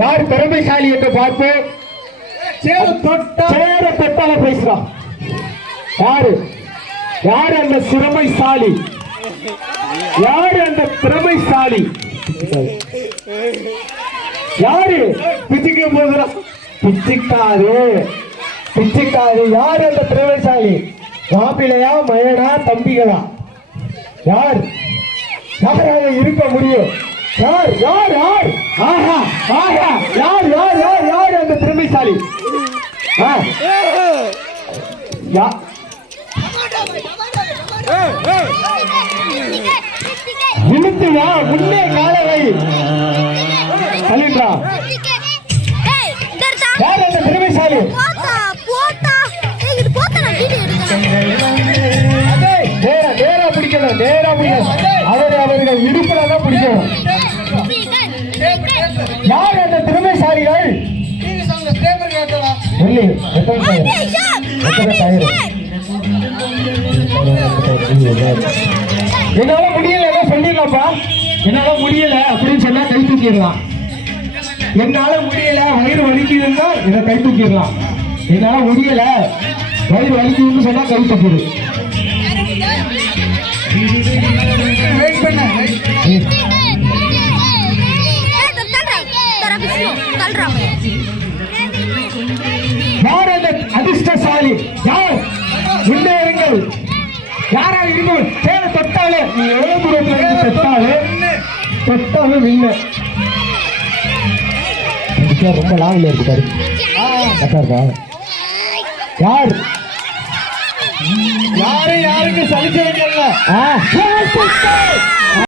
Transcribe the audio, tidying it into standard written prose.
யார் திறமைசாலி என்று பார்ப்போம். சேர தொட்டால பேசுறான். யாரு யாரு அந்த திறமைசாலி? யாரு அந்த திறமைசாலி? யாரு பிச்சுக்க போகிறான்? பிச்சுக்காரு பிச்சுக்காரு. யாரு அந்த திறமைசாலி? மாப்பிள்ளையா மயனா தம்பிகளா? யார் யாராக இருக்க முடியும்? யார் யார் யார்? ஆஹா ஆஹா. யார் யார் யார் யார் அந்த திறமைசாலி? இழுத்துயா முன்னே காலவை அலின்றா. யார் அந்த திறமைசாலி? நேரா பிடிக்கணும், நேரா பிடிக்கணும். அவர்கள் இடுப்புலதான் பிடிக்கணும். யார் அந்த திறமைசாலிகள்? என்னால முடியல சொல்லிடலாம்ப்பா. என்னால முடியல அப்படின்னு சொன்னா கை தூக்கிடலாம். என்னால முடியல வயிறு வலிக்குதுன்னா இதை கை தூக்கிடலாம். என்னால முடியல வயிறு வலிக்குதுன்னு சொன்னா கை தூக்கிடு. யார் அந்த அதிர்ஷ்டசாலி? யார்? முன்னேறுங்கள். யாராக இருங்கள். சேர தொட்டாலே நீ எவ்வளவு தூரத்துல இருந்து தொட்டாலும் விண்ண. ரொம்ப லாங்கில இருக்கு பாரு. யார் யாரும் யாருக்கு சலிச்சவங்க?